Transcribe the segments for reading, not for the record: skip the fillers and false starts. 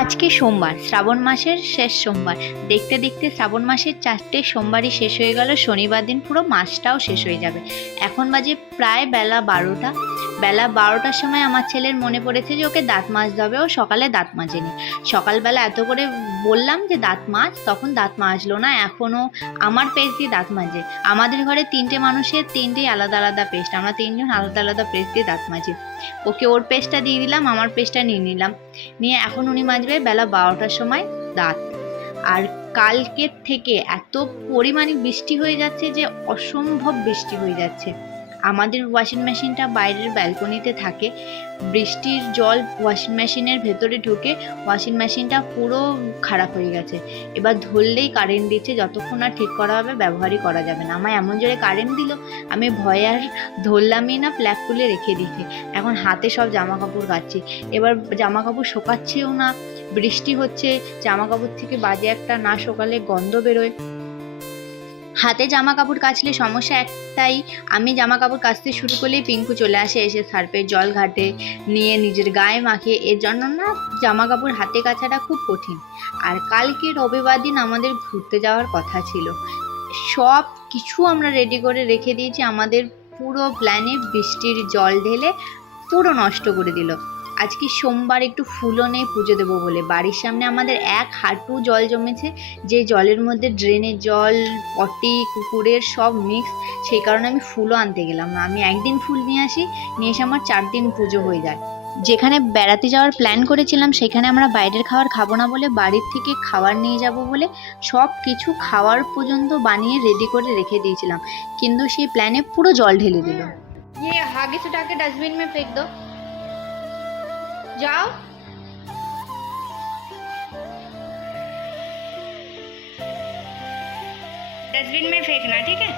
আজকে সোমবার, শ্রাবণ মাসের শেষ সোমবার। দেখতে দেখতে শ্রাবণ মাসের 4টে সোমবারই শেষ হয়ে গেল। শনিবার দিন পুরো মাসটাও শেষ হয়ে যাবে। এখন বাজে প্রায় বেলা 12টা। বেলা 12টার সময় আমার ছেলের মনে পড়েছে যে ওকে দাঁত মাজতে হবে। ও সকালে দাঁত মাজেনি। সকালবেলা এত করে বললাম যে দাঁত মাজ, তখন দাঁত মাজলো না। এখনও আমার পেস্ট দিয়ে দাঁত মাজে। আমাদের ঘরে 3টে মানুষের 3টেই আলাদা আলাদা পেস্ট। আমরা 3জন আলাদা আলাদা পেস্ট দিয়ে দাঁত মাজি। ওকে ওর পেস্টটা দিয়ে দিলাম, আমার পেস্টটা নিয়ে নিলাম। নিয়ে এখন উনি মাজবে বেলা 12টার সময় দাঁত। আর কালকের থেকে এত পরিমাণে বৃষ্টি হয়ে যাচ্ছে যে অসম্ভব বৃষ্টি হয়ে যাচ্ছে। আমাদের ওয়াশিং মেশিনটা বাইরের ব্যালকনিতে থাকে। বৃষ্টির জল ওয়াশিং মেশিনের ভেতরে ঢুকে ওয়াশিং মেশিনটা পুরো খারাপ হয়ে গেছে। এবার ধরলেই কারেন্ট দিচ্ছে, যতক্ষণ আর ঠিক করা হবে ব্যবহারই করা যাবে না। আমায় এমন জোরে কারেন্ট দিল, আমি ভয়ে আর ধরলামই না, প্ল্যাগ খুলে রেখে দিয়েছি। এখন হাতে সব জামা কাপড় কাচ্ছি। এবার জামা কাপড় শোকাচ্ছেও না, বৃষ্টি হচ্ছে, জামা কাপড় থেকে বাজে একটা না শোকালে গন্ধ বেরোয়। হাতে জামা কাপড় কাচলে সমস্যা একটাই, আমি জামা কাপড় কাচতে শুরু করলেই পিঙ্কু চলে আসে, এসে সার্ফের জল ঘাটে নিয়ে নিজের গায়ে মাখিয়ে। এর জন্য না জামা কাপড় হাতে কাচাটা খুব কঠিন। আর কালকে রবিবার দিন আমাদের ঘুরতে যাওয়ার কথা ছিল। সব কিছু আমরা রেডি করে রেখে দিয়েছি, আমাদের পুরো প্ল্যানে বৃষ্টির জল ঢেলে পুরো নষ্ট করে দিল। আজকে সোমবার, একটু ফুলও নেই পুজো দেবো বলে। বাড়ির সামনে আমাদের 1 হাঁটু জল জমেছে, যে জলের মধ্যে ড্রেনের জল, পটি, কুকুরের সব মিক্স। সেই কারণে আমি ফুলও আনতে গেলাম না। আমি একদিন ফুল নিয়ে আসি, নিয়ে এসে আমার 4 দিন পুজো হয়ে যায়। যেখানে বেড়াতে যাওয়ার প্ল্যান করেছিলাম সেখানে আমরা বাইরের খাবার খাবো না বলে বাড়ির থেকে খাবার নিয়ে যাব বলে সব কিছু খাওয়ার পর্যন্ত বানিয়ে রেডি করে রেখে দিয়েছিলাম, কিন্তু সেই প্ল্যানে পুরো জল ঢেলে দিল। ये हागिस उठा के डस्टबिन में फेंक दो, जाओ। डस्टबिन में फेंकना, ठीक है?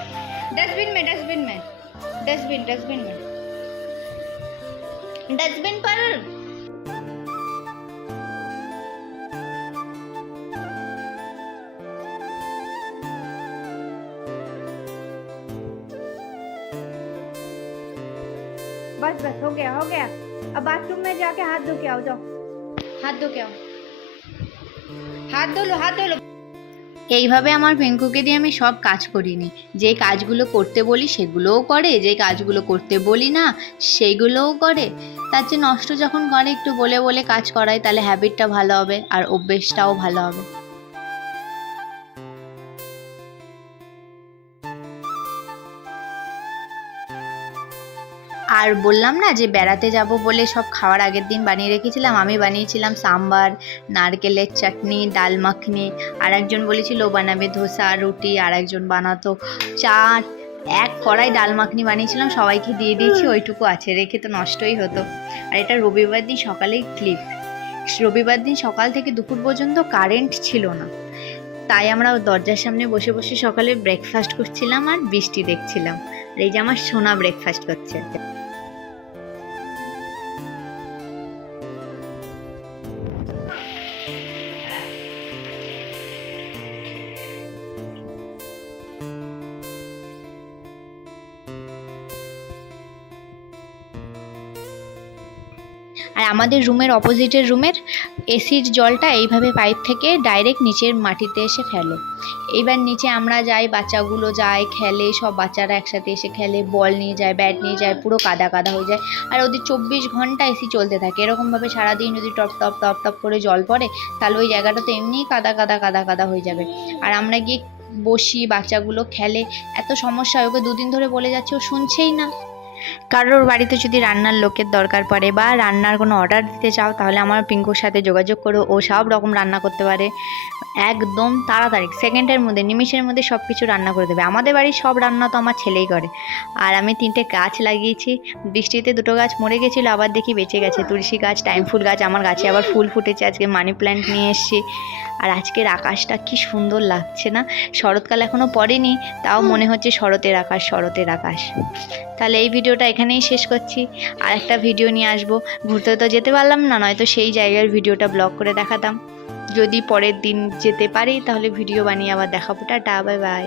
डस्टबिन में, डस्टबिन में, डस्टबिन डस्टबिन में, डस्टबिन पर। बस बस हो गया, हो गया। अब बाथरूम में जाके हाथ धो के आओ, जाओ हाथ धो के आओ, हाथ धो लो, हाथ धो लो। এইভাবে আমার পিঙ্কুকে দিয়ে আমি সব কাজ করিনি। যে কাজগুলো করতে বলি সেগুলোও করে, যে কাজগুলো করতে বলি না সেইগুলোও করে। তার চেয়ে নষ্ট যখন করে একটু বলে বলে কাজ করাই, তাহলে হ্যাবিটটা ভালো হবে আর অভ্যেসটাও ভালো হবে। আর বললাম না যে বেড়াতে যাব বলে সব খাওয়ার আগের দিন বানিয়ে রেখেছিলাম। আমি বানিয়েছিলাম সাম্বার, নারকেলের চাটনি, ডাল মাখনি। আর একজন বলেছিল ও বানাবে ধোসা, রুটি। আর একজন বানাতো চাট। 1 কড়াই ডাল মাখনি বানিয়েছিলাম, সবাইকে দিয়ে দিয়েছি। ওইটুকু আছে, রেখে তো নষ্টই হতো। আর এটা রবিবার দিন সকালেই ক্লিপ। রবিবার দিন সকাল থেকে দুপুর পর্যন্ত কারেন্ট ছিল না, তাই আমরা দরজার সামনে বসে বসে সকালে ব্রেকফাস্ট করছিলাম আর বৃষ্টি দেখছিলাম। আর এই যে আমার সোনা ব্রেকফাস্ট করছে। আর আমাদের রুমের অপোজিটের রুমের এসির জলটা এইভাবে পাইপ থেকে ডাইরেক্ট নিচের মাটিতে এসে ফেলে। এইবার নিচে আমরা যাই, বাচ্চাগুলো যায় খেলে, সব বাচ্চারা একসাথে এসে খেলে, বল নিয়ে যায়, ব্যাট নিয়ে যায়, পুরো কাদা কাদা হয়ে যায়। আর ওদের 24 ঘন্টা এসি চলতে থাকে। এরকমভাবে সারাদিন যদি টপ টপ টপ টপ করে জল পড়ে, তাহলে ওই জায়গাটা তো এমনিই কাদা কাদা কাদা কাদা হয়ে যাবে। আর আমরা গিয়ে বসি, বাচ্চাগুলো খেলে, এত সমস্যা। ওকে 2 দিন ধরে বলে যাচ্ছে, ও শুনছেই না। কারোর বাড়িতে যদি রান্নার লোকের দরকার পড়ে বা রান্নার কোনো অর্ডার দিতে চাও, তাহলে আমার পিঙ্কুর সাথে যোগাযোগ করো। ও সব রকম রান্না করতে পারে, একদম তাড়াতাড়ি সেকেন্ডের মধ্যে, নিমিষের মধ্যে সব কিছু রান্না করে দেবে। আমাদের বাড়ির সব রান্না তো আমার ছেলেই করে। আর আমি 3টে গাছ লাগিয়েছি। বৃষ্টিতে 2টো গাছ মরে গেছিলো, আবার দেখি বেঁচে গেছে। তুলসী গাছ, টাইম ফুল গাছ, আমার গাছে আবার ফুল ফুটেছে। আজকে মানি প্ল্যান্ট নিয়ে এসেছি। আর আজকের আকাশটা কি সুন্দর লাগছে না? শরৎকাল এখনও পড়েনি, তাও মনে হচ্ছে শরতের আকাশ, শরতের আকাশ। তাহলে এই ভিডিওটা এখানেই শেষ করছি। আর একটা ভিডিও নিয়ে আসবো। ঘুরতে তো যেতে পারলাম না, নয়তো সেই জায়গার ভিডিওটা ব্লগ করে দেখাতাম। যদি পরের দিন যেতে পারি তাহলে ভিডিও বানিয়ে আবার দেখাবো। Tata, bye bye.